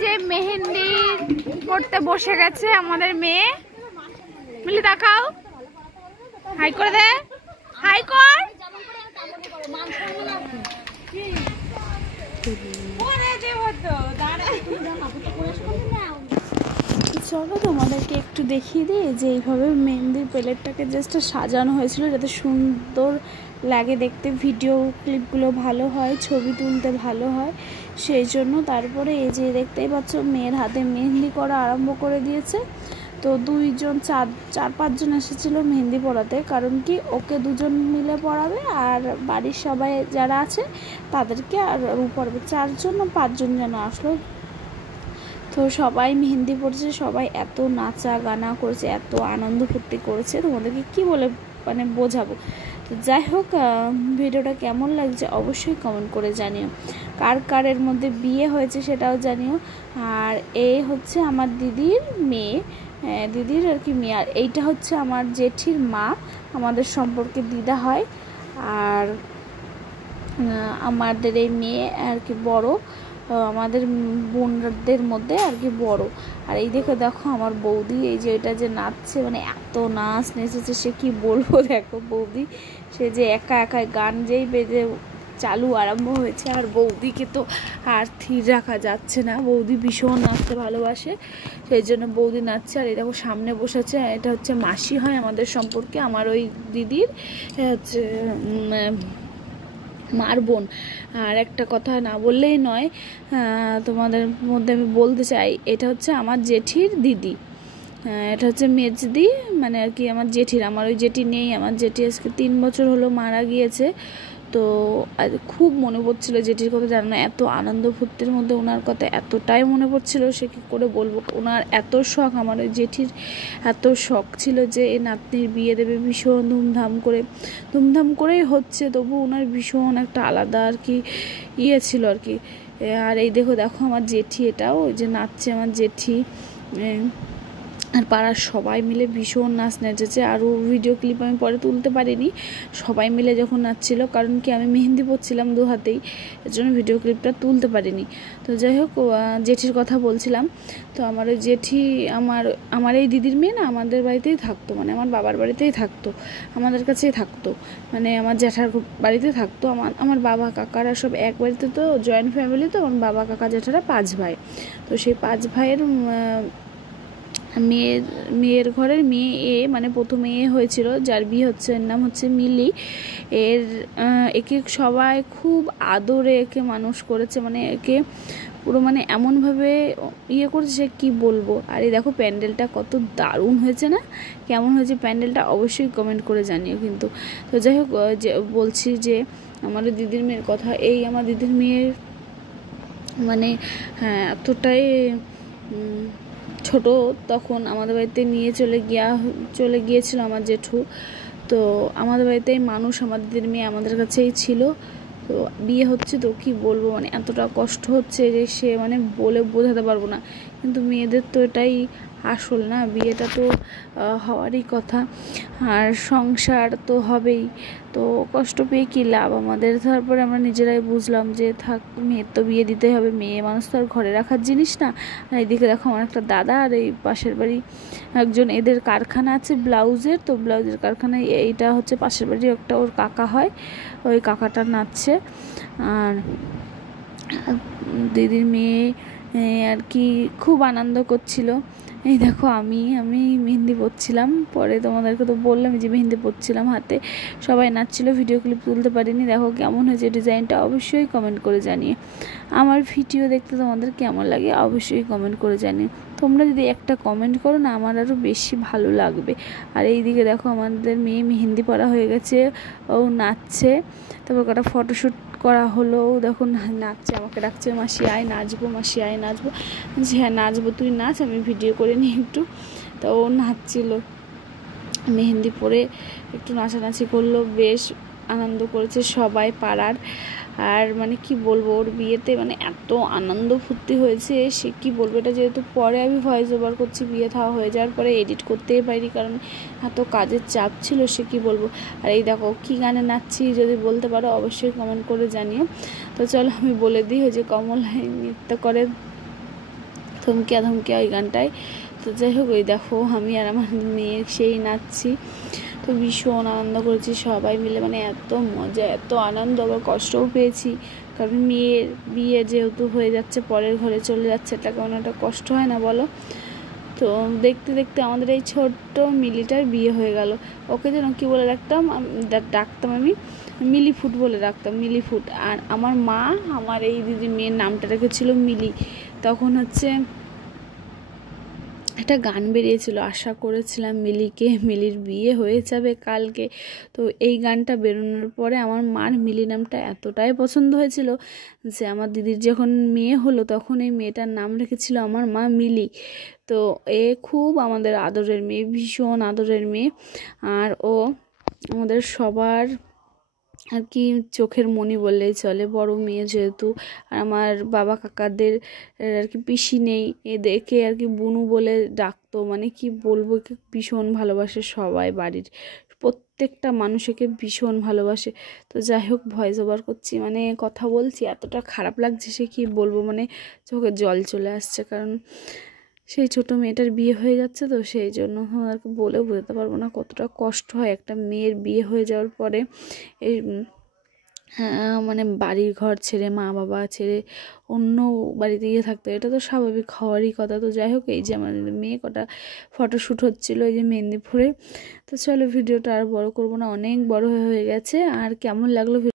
যে মেহেন্দি করতে বসে গেছে আমাদের মেয়ে। মিলি দেখাও, হাই করে দে, হাই কর। চলো তোমাদেরকে একটু দেখিয়ে দিই যে এইভাবে মেহেন্দির প্লেটটাকে জাস্ট সাজানো হয়েছিল যাতে সুন্দর লাগে দেখতে, ভিডিও ক্লিপগুলো ভালো হয়, ছবি তুলতে ভালো হয় সেই জন্য। তারপরে এই যে দেখতেই পাচ্ছ মেয়ের হাতে মেহেন্দি করা আরম্ভ করে দিয়েছে। তো চার পাঁচজন এসেছিলো মেহেন্দি পড়াতে, কারণ কি ওকে দুজন মিলে পড়াবে আর বাড়ির সবাই যারা আছে তাদেরকে আর পড়াবে। 4 জন না 5 জন যেন আসলো। তো সবাই মেহেন্দি পড়ছে, সবাই এত নাচা গানা করেছে, এত আনন্দ ফুর্তি করেছে, তোমাদেরকে কি বলে মানে বোঝাবো। তো যাই হোক, ভিডিওটা কেমন লাগছে অবশ্যই কমেন্ট করে জানিও। কার এর মধ্যে বিয়ে হয়েছে সেটাও জানিও। আর এই হচ্ছে আমার দিদির মেয়ে, দিদির আর কি মেয়ে। আর এইটা হচ্ছে আমার জেঠির মা, আমাদের সম্পর্কে দিদা হয়। আর আমাদের এই মেয়ে আর কি বড়, আমাদের বোনদের মধ্যে আর কি বড়। আর এই দেখো আমার বৌদি, এই যে এটা যে নাচছে, মানে এত নাচ নেচেছে সে কি বলবো। দেখো বৌদি, সে যে একা একাই গান যেই বেজে চালু আরম্ভ হয়েছে, আর বৌদিকে তো আর স্থির রাখা যাচ্ছে না। বৌদি ভীষণ নাচতে ভালোবাসে, সেই জন্য বৌদি নাচছে। আর এই দেখো সামনে বসেছে, এটা হচ্ছে মাসি হয় আমাদের সম্পর্কে, আমার ওই দিদির হচ্ছে মার বোন। আর একটা কথা না বললেই নয়, তোমাদের মধ্যে আমি বলতে চাই, এটা হচ্ছে আমার জেঠির দিদি, এটা হচ্ছে মেজদি, মানে আর কি আমার জেঠির। আমার ওই জেঠি নেই, আমার জেঠি আজকে 3 বছর হলো মারা গিয়েছে। তো খুব মনে পড়ছিল জেঠির কথা, জানো না, এত আনন্দ ফুর্তির মধ্যে ওনার কথা এতটাই মনে পড়ছিল, সে কী করে বলবো। ওনার এত শখ, আমার ওই জেঠির এত শখ ছিল যে এই নাতনির বিয়ে দেবে ভীষণ ধুমধাম করেই হচ্ছে, তবু ওনার ভীষণ একটা আলাদা আর কি ইয়ে ছিল আর কি। আর এই দেখো আমার জেঠি, এটাও ওই যে নাচছে আমার জেঠি। আর পাড়ার সবাই মিলে ভীষণ নাচ নেচেছে। আরও ভিডিও ক্লিপ আমি পরে তুলতে পারিনি, সবাই মিলে যখন নাচছিল, কারণ কি আমি মেহেন্দি পরছিলাম 2 হাতেই, এর জন্য ভিডিও ক্লিপটা তুলতে পারিনি। তো যাই হোক, জেঠির কথা বলছিলাম। তো আমার ওই জেঠি আমার এই দিদির মেয়ে না আমাদের বাড়িতেই থাকতো, মানে আমার বাবার বাড়িতেই থাকতো, আমাদের কাছেই থাকতো, মানে আমার জ্যাঠার বাড়িতে থাকতো। আমার বাবা কাকারা সব এক বাড়িতে, তো জয়েন্ট ফ্যামিলি, তো আমার বাবা কাকা জ্যাঠারা 5 ভাই। তো সেই 5 ভাইয়ের মেয়ের ঘরের মেয়ে মানে প্রথমে হয়েছিল, যার বিয়ে হচ্ছে, এর নাম হচ্ছে মিলি। একে সবাই খুব আদরে একে মানুষ করেছে, মানে একে পুরো মানে এমনভাবে ইয়ে করেছে সে কী বলবো। আর এই দেখো প্যান্ডেলটা কত দারুণ হয়েছে না, কেমন হয়েছে প্যান্ডেলটা অবশ্যই কমেন্ট করে জানিও কিন্তু। তো যাই হোক, বলছি যে আমার দিদির মেয়ের কথা, এই আমার দিদির মেয়ের মানে এতটাই ছোট, তখন আমাদের বাড়িতে নিয়ে চলে গিয়েছিল আমার জেঠু। তো আমাদের বাড়িতেই মানুষ, আমাদের দিদির মেয়ে আমাদের কাছেই ছিল। তো বিয়ে হচ্ছে, তো কি বলবো, মানে এতটা কষ্ট হচ্ছে যে সে মানে বলে বোঝাতে পারবো না। কিন্তু মেয়েদের তো এটাই আসল না, বিয়েটা তো হওয়ারই কথা, আর সংসার তো হবেই। তো কষ্ট পেয়ে কী লাভ আমাদের। তারপরে আমরা নিজেরাই বুঝলাম যে থাক, মেয়ের তো বিয়ে দিতে হবে, মেয়ে মানুষ তো আর ঘরে রাখার জিনিস না। আর এইদিকে দেখো আমার একটা দাদা, আর এই পাশের বাড়ি একজন, এদের কারখানা আছে ব্লাউজের, তো ব্লাউজের কারখানায় এইটা হচ্ছে পাশের বাড়ি একটা ওর কাকা হয়, ওই কাকাটা নাচছে। আর দিদির মেয়ে আর কি খুব আনন্দ করছিল। এই দেখো আমি মেহেন্দি পরছিলাম, পরে তোমাদেরকে তো বললাম যে মেহেন্দি পরছিলাম হাতে, সবাই নাচছিল, ভিডিও ক্লিপ তুলতে পারিনি। দেখো কেমন হয়েছে ডিজাইনটা অবশ্যই কমেন্ট করে জানিয়ে। আমার ভিডিও দেখতে তোমাদের কেমন লাগে অবশ্যই কমেন্ট করে জানিয়ে। তোমরা যদি একটা কমেন্ট করো না, আমার আরও বেশি ভালো লাগবে। আর এইদিকে দেখো আমাদের মেয়ে মেহেন্দি পরা হয়ে গেছে, ও নাচছে। তারপর কটা ফটোশ্যুট করা হলো, দেখুন নাচছে, আমাকে ডাকছে মাসি আয় নাচবো, মাসি আয় নাচবো। যে হ্যাঁ নাচবো, তুই নাচ, আমি ভিডিও করে নিই একটু। তো ও নাচছিল, মেহেন্দি পরে একটু নাচানাচি করলো, বেশ আনন্দ করেছে সবাই পাড়ার। আর মানে কি বলবো, ওর বিয়েতে মানে এত আনন্দ ফুর্তি হয়েছে সে কি বলবো। এটা যেহেতু পরে আমি ভয়েস ওভার করছি, বিয়ে থাওয়া হয়ে যাওয়ার পরে এডিট করতেই পারি, কারণ এত কাজের চাপ ছিল সে কি বলবো। আর এই দেখো কী গানে নাচছি, যদি বলতে পারো অবশ্যই কমেন্ট করে জানিও। তো চলো আমি বলে দিই, যে কমল নৃত্য করে থমকিয়া থমকিয়া ওই গানটায়। তো যাই হোক, ওই দেখো আমি আর আমার মেয়ে সেই নাচছি। তো ভীষণ আনন্দ করেছি সবাই মিলে, মানে এত মজা, এত আনন্দ, আবার কষ্টও পেয়েছি, কারণ মেয়ের বিয়ে যেহেতু হয়ে যাচ্ছে, পরের ঘরে চলে যাচ্ছে, এটা কেমন একটা কষ্ট হয় না বলো। তো দেখতে দেখতে আমাদের এই ছোট্ট মিলিটার বিয়ে হয়ে গেল। ওকে যেন কী বলে ডাকতাম আমি, মিলিফুট বলে ডাকতাম, মিলিফুট। আর আমার মা আমার এই দিদির মেয়ের নামটা রেখেছিল মিলি। তখন হচ্ছে একটা গান বেরিয়েছিল, আশা করেছিলাম মিলির বিয়ে হয়ে যাবে কালকে। তো এই গানটা বেরোনোর পরে আমার মার মিলি নামটা এতটাই পছন্দ হয়েছিল যে আমার দিদির যখন মেয়ে হলো তখন এই মেয়েটার নাম রেখেছিল আমার মা মিলি। তো খুব আমাদের আদরের মেয়ে, ভীষণ আদরের মেয়ে। আর ও আমাদের সবার আর কি চোখের মণি বললেই চলে, বড় মেয়ে যেহেতু। আর আমার বাবা কাকাদের আর কি পিসি নেই, এদেরকে আর কি বুনু বলে ডাকতো, মানে কি বলবো, ভীষণ ভালোবাসে সবাই, বাড়ির প্রত্যেকটা মানুষকে ভীষণ ভালোবাসে। তো যাই হোক, ভয়েস ওভার করছি, মানে কথা বলছি, এতটা খারাপ লাগছে সে কি বলবো, মানে চোখে জল চলে আসছে, কারণ সেই ছোট মেয়েটার বিয়ে হয়ে যাচ্ছে। তো সেই জন্য আর কি বলেও বোঝাতে পারবো না কতটা কষ্ট হয় একটা মেয়ের বিয়ে হয়ে যাওয়ার পরে। এই মানে বাড়ির ঘর ছেড়ে, মা বাবা ছেড়ে অন্য বাড়িতে গিয়ে থাকতে, এটা তো স্বাভাবিক হওয়ারই কথা। তো যাই হোক, এই যে আমাদের মেয়ে কটা ফটোশ্যুট হচ্ছিলো এই যে মেদিনীপুরে। তো চলো ভিডিওটা আর বড় করবো না, অনেক বড় হয়ে গেছে। আর কেমন লাগলো